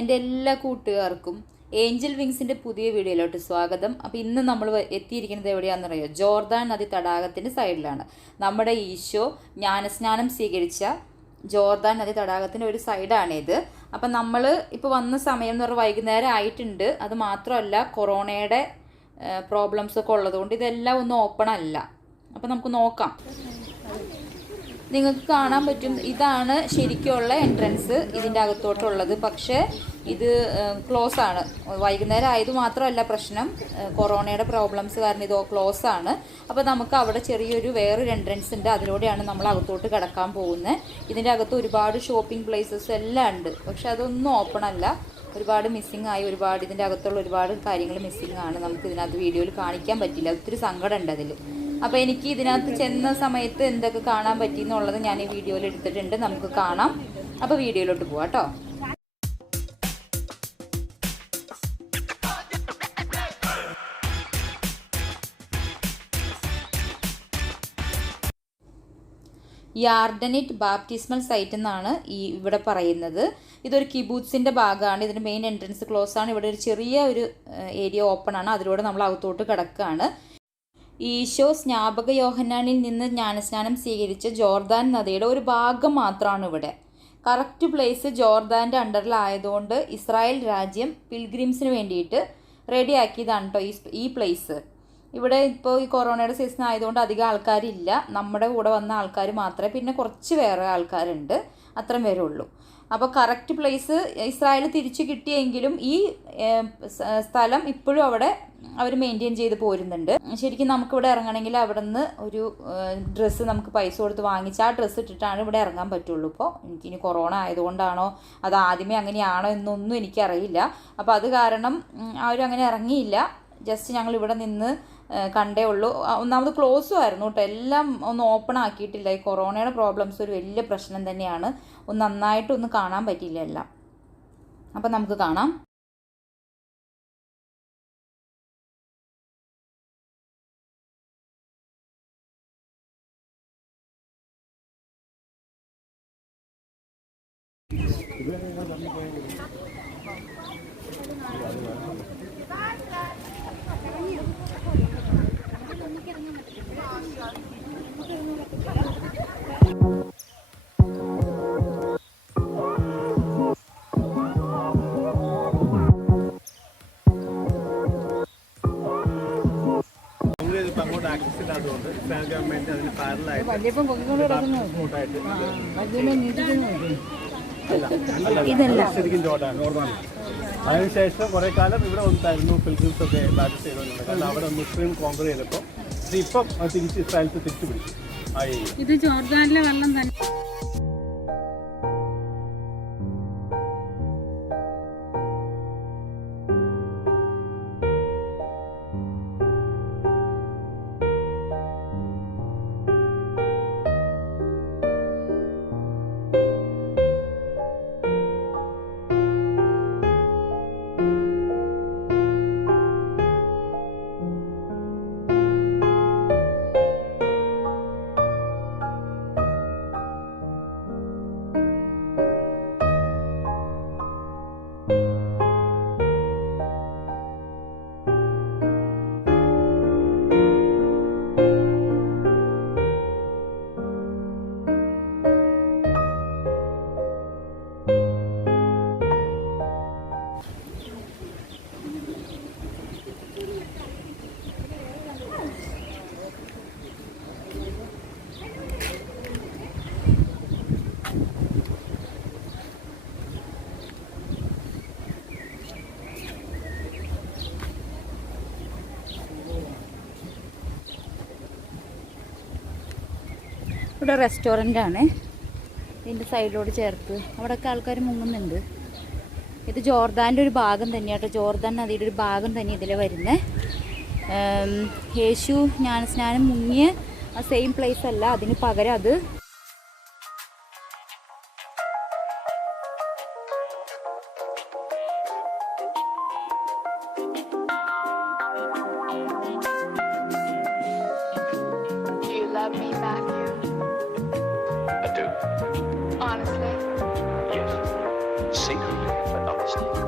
എൻ്റെ എല്ലാ കൂട്ടുകാർക്കും ഏഞ്ചൽ വിങ്സിൻ്റെ പുതിയ വീഡിയോയിലോട്ട് സ്വാഗതം. അപ്പോൾ ഇന്ന് നമ്മൾ എത്തിയിരിക്കുന്നത് എവിടെയാണെന്നറിയോ? ജോർദാൻ നദി തടാകത്തിൻ്റെ സൈഡിലാണ്. നമ്മുടെ ഈശോ ജ്ഞാനസ്നാനം സ്വീകരിച്ച ജോർദാൻ നദി തടാകത്തിൻ്റെ ഒരു സൈഡാണിത്. അപ്പം നമ്മൾ ഇപ്പോൾ വന്ന സമയം എന്ന് പറഞ്ഞാൽ വൈകുന്നേരം ആയിട്ടുണ്ട്. അത് മാത്രമല്ല, കൊറോണയുടെ പ്രോബ്ലംസൊക്കെ ഉള്ളതുകൊണ്ട് ഇതെല്ലാം ഒന്നും ഓപ്പൺ അല്ല. അപ്പം നമുക്ക് നോക്കാം. നിങ്ങൾക്ക് കാണാൻ പറ്റും, ഇതാണ് ശരിക്കുള്ള എൻട്രൻസ് ഇതിൻ്റെ അകത്തോട്ടുള്ളത്. പക്ഷേ ഇത് ക്ലോസ് ആണ്. വൈകുന്നേരം ആയത് മാത്രമല്ല പ്രശ്നം, കൊറോണയുടെ പ്രോബ്ലംസ് കാരണം ഇത് ക്ലോസ് ആണ്. അപ്പോൾ നമുക്ക് അവിടെ ചെറിയൊരു വേറൊരു എൻട്രൻസ് ഉണ്ട്, അതിലൂടെയാണ് നമ്മൾ അകത്തോട്ട് കിടക്കാൻ പോകുന്നത്. ഇതിൻ്റെ അകത്ത് ഒരുപാട് ഷോപ്പിംഗ് പ്ലേസസ് എല്ലാം ഉണ്ട്, പക്ഷെ അതൊന്നും ഓപ്പൺ അല്ല. ഒരുപാട് മിസ്സിങ് ആയി, ഇതിൻ്റെ അകത്തുള്ള ഒരുപാട് കാര്യങ്ങൾ മിസ്സിങ് ആണ്. നമുക്ക് ഇതിനകത്ത് വീഡിയോയിൽ കാണിക്കാൻ പറ്റില്ല, ഒത്തിരി സങ്കടം ഉണ്ട് അതിൽ. അപ്പോൾ എനിക്ക് ഇതിനകത്ത് ചെന്ന സമയത്ത് എന്തൊക്കെ കാണാൻ പറ്റി എന്നുള്ളത് ഞാൻ ഈ വീഡിയോയിൽ എടുത്തിട്ടുണ്ട്, നമുക്ക് കാണാം. അപ്പോൾ വീഡിയോയിലോട്ട് പോവാം കേട്ടോ. യാർഡനിറ്റ് ബാപ്റ്റിസ്മൽ സൈറ്റ് എന്നാണ് ഇവിടെ പറയുന്നത്. ഇതൊരു കിബൂത്സിൻ്റെ ഭാഗമാണ്. ഇതിൻ്റെ മെയിൻ എൻട്രൻസ് ക്ലോസ് ആണ്. ഇവിടെ ഒരു ചെറിയ ഒരു ഏരിയ ഓപ്പൺ ആണ്, അതിലൂടെ നമ്മൾ അകത്തോട്ട് കിടക്കുകയാണ്. ഈശോ സ്നാപക യോഹന്നാനിൽ നിന്ന് ജ്ഞാനസ്നാനം സ്വീകരിച്ച ജോർദാൻ നദിയുടെ ഒരു ഭാഗം മാത്രമാണ് ഇവിടെ. കറക്റ്റ് പ്ലേസ് ജോർദാൻ്റെ അണ്ടറിലായതുകൊണ്ട് ഇസ്രായേൽ രാജ്യം പിൽഗ്രിംസിന് വേണ്ടിയിട്ട് റെഡിയാക്കിയതാണ് കേട്ടോ ഈ പ്ലേസ്. ഇവിടെ ഇപ്പോൾ ഈ കൊറോണയുടെ സീസൺ ആയതുകൊണ്ട് അധികം ആൾക്കാരില്ല. നമ്മുടെ കൂടെ വന്ന ആൾക്കാർ മാത്രമേ, പിന്നെ കുറച്ച് വേറെ ആൾക്കാരുണ്ട്, അത്രയും പേരേ ഉള്ളൂ. അപ്പോൾ കറക്റ്റ് പ്ലേസ് ഇസ്രായേൽ തിരിച്ചു കിട്ടിയെങ്കിലും ഈ സ്ഥലം ഇപ്പോഴും അവിടെ അവർ മെയിൻറ്റെയിൻ ചെയ്ത് പോരുന്നുണ്ട്. ശരിക്കും നമുക്കിവിടെ ഇറങ്ങണമെങ്കിൽ അവിടെ നിന്ന് ഒരു ഡ്രസ്സ് നമുക്ക് പൈസ കൊടുത്ത് വാങ്ങിച്ച് ആ ഡ്രസ്സ് ഇട്ടിട്ടാണ് ഇവിടെ ഇറങ്ങാൻ പറ്റുള്ളൂ. ഇപ്പോൾ എനിക്കിനി കൊറോണ ആയതുകൊണ്ടാണോ അത് ആദ്യമേ അങ്ങനെയാണോ എന്നൊന്നും എനിക്കറിയില്ല. അപ്പോൾ അത് കാരണം ആരും അങ്ങനെ ഇറങ്ങിയില്ല. ജസ്റ്റ് ഞങ്ങൾ ഇവിടെ നിന്ന് കണ്ടേ ഉള്ളൂ. ഒന്നാമത് ക്ലോസും ആയിരുന്നു കേട്ടോ, എല്ലാം ഒന്ന് ഓപ്പൺ ആക്കിയിട്ടില്ല. ഈ കൊറോണയുടെ പ്രോബ്ലംസ് ഒരു വലിയ പ്രശ്നം തന്നെയാണ്. നന്നായിട്ടൊന്നും കാണാൻ പറ്റിയില്ല എല്ലാം. അപ്പം നമുക്ക് കാണാം. ശരിക്കും ജോർദാൻ. അതിനുശേഷം കുറെ കാലം ഇവിടെ വന്നിട്ടായിരുന്നു പിൽഗ്രിംസ് ഒക്കെ പ്രാക്ടീസ് ചെയ്തുകൊണ്ടിരുന്നത്. കാരണം അവിടെ മുസ്ലിം കോൺകർ ചെയ്തപ്പോൾ ഇപ്പം തിരിച്ച് ഇസ്രായേലിൽ തിരിച്ചു പിടിച്ചു. ഇത് ജോർദാനിലെ വെള്ളം തന്നെ. ഇവിടെ റെസ്റ്റോറൻ്റാണ്, ഇതിൻ്റെ സൈഡിലോട് ചേർത്ത് അവിടെയൊക്കെ ആൾക്കാർ മുങ്ങുന്നുണ്ട്. ഇത് ജോർദാൻ്റെ ഒരു ഭാഗം തന്നെയാട്ടോ, ജോർദാൻ നദിയുടെ ഒരു ഭാഗം തന്നെ ഇതിൽ വരുന്നത്. യേശു ജ്ഞാനസ്നാനം മുങ്ങിയ ആ സെയിം പ്ലേസ് അല്ല, അതിന് പകരം അത് love me, Matthew? I do. Honestly? Yes. Secretly, but honestly.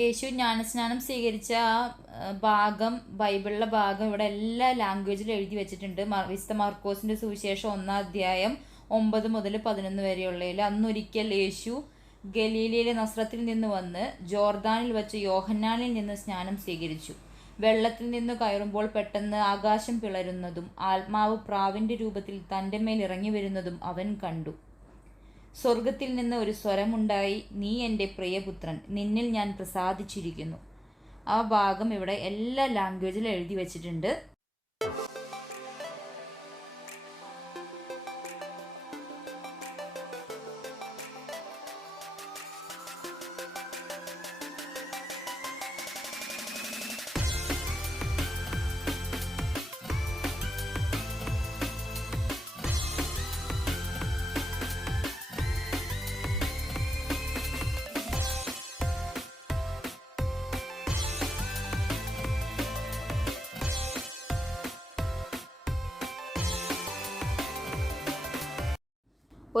യേശു ജ്ഞാനസ്നാനം സ്വീകരിച്ച ആ ഭാഗം, ബൈബിളിലെ ഭാഗം ഇവിടെ എല്ലാ ലാംഗ്വേജിലും എഴുതി വെച്ചിട്ടുണ്ട്. വിശുദ്ധ മാർക്കോസിന്റെ സുവിശേഷം 1-ാം അധ്യായം 9 മുതൽ 11 വരെയുള്ളതിൽ, അന്നൊരിക്കൽ യേശു ഗലീലയിലെ നസ്രത്തിൽ നിന്ന് വന്ന് ജോർദാനിൽ വച്ച് യോഹന്നാനിൽ നിന്ന് സ്നാനം സ്വീകരിച്ചു. വെള്ളത്തിൽ നിന്ന് കയറുമ്പോൾ പെട്ടെന്ന് ആകാശം പിളരുന്നതും ആത്മാവ് പ്രാവിന്റെ രൂപത്തിൽ തൻ്റെ മേൽ ഇറങ്ങി വരുന്നതും അവൻ കണ്ടു. സ്വർഗത്തിൽ നിന്ന് ഒരു സ്വരമുണ്ടായി, നീ എൻ്റെ പ്രിയപുത്രൻ, നിന്നിൽ ഞാൻ പ്രസാദിച്ചിരിക്കുന്നു. ആ ഭാഗം ഇവിടെ എല്ലാ ലാംഗ്വേജിലും എഴുതി വെച്ചിട്ടുണ്ട്.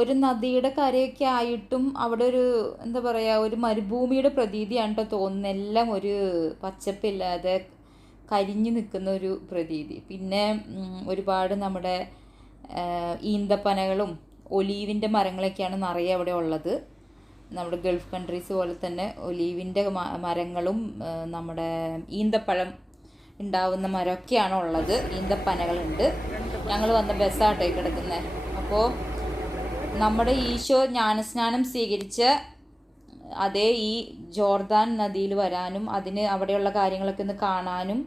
ഒരു നദിയുടെ കരയൊക്കെ ആയിട്ടും അവിടെ ഒരു എന്താ പറയുക, ഒരു മരുഭൂമിയുടെ പ്രതീതിയാണ് കേട്ടോ തോന്നുന്നത്. എല്ലാം ഒരു പച്ചപ്പില്ലാതെ കരിഞ്ഞു നിൽക്കുന്ന ഒരു പ്രതീതി. പിന്നെ ഒരുപാട് നമ്മുടെ ഈന്തപ്പനകളും ഒലീവിൻ്റെ മരങ്ങളൊക്കെയാണ് നിറയെ അവിടെ ഉള്ളത്. നമ്മുടെ ഗൾഫ് കൺട്രീസ് പോലെ തന്നെ ഒലീവിൻ്റെ മരങ്ങളും നമ്മുടെ ഈന്തപ്പഴം ഉണ്ടാവുന്ന മരമൊക്കെയാണ് ഉള്ളത്. ഈന്തപ്പനകളുണ്ട്. ഞങ്ങൾ വന്ന ബസ്സാട്ടോ കിടക്കുന്നത്. അപ്പോൾ നമ്മുടെ ഈശോ ജ്ഞാനസ്നാനം സ്വീകരിച്ച അതേ ഈ ജോർദാൻ നദിയിൽ വരാനും അതിന് അവിടെയുള്ള കാര്യങ്ങളൊക്കെ ഒന്ന് കാണാനും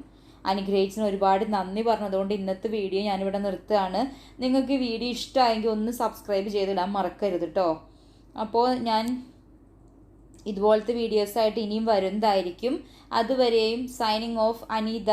അനുഗ്രഹിച്ചതിന് ഒരുപാട് നന്ദി പറഞ്ഞതുകൊണ്ട് ഇന്നത്തെ വീഡിയോ ഞാനിവിടെ നിർത്തുകയാണ്. നിങ്ങൾക്ക് വീഡിയോ ഇഷ്ടമായെങ്കിൽ ഒന്ന് സബ്സ്ക്രൈബ് ചെയ്തിടാൻ മറക്കരുത് കേട്ടോ. അപ്പോൾ ഞാൻ ഇതുപോലത്തെ വീഡിയോസായിട്ട് ഇനിയും വരുന്നതായിരിക്കും. അതുവരെയും സൈനിങ് ഓഫ് അനീത.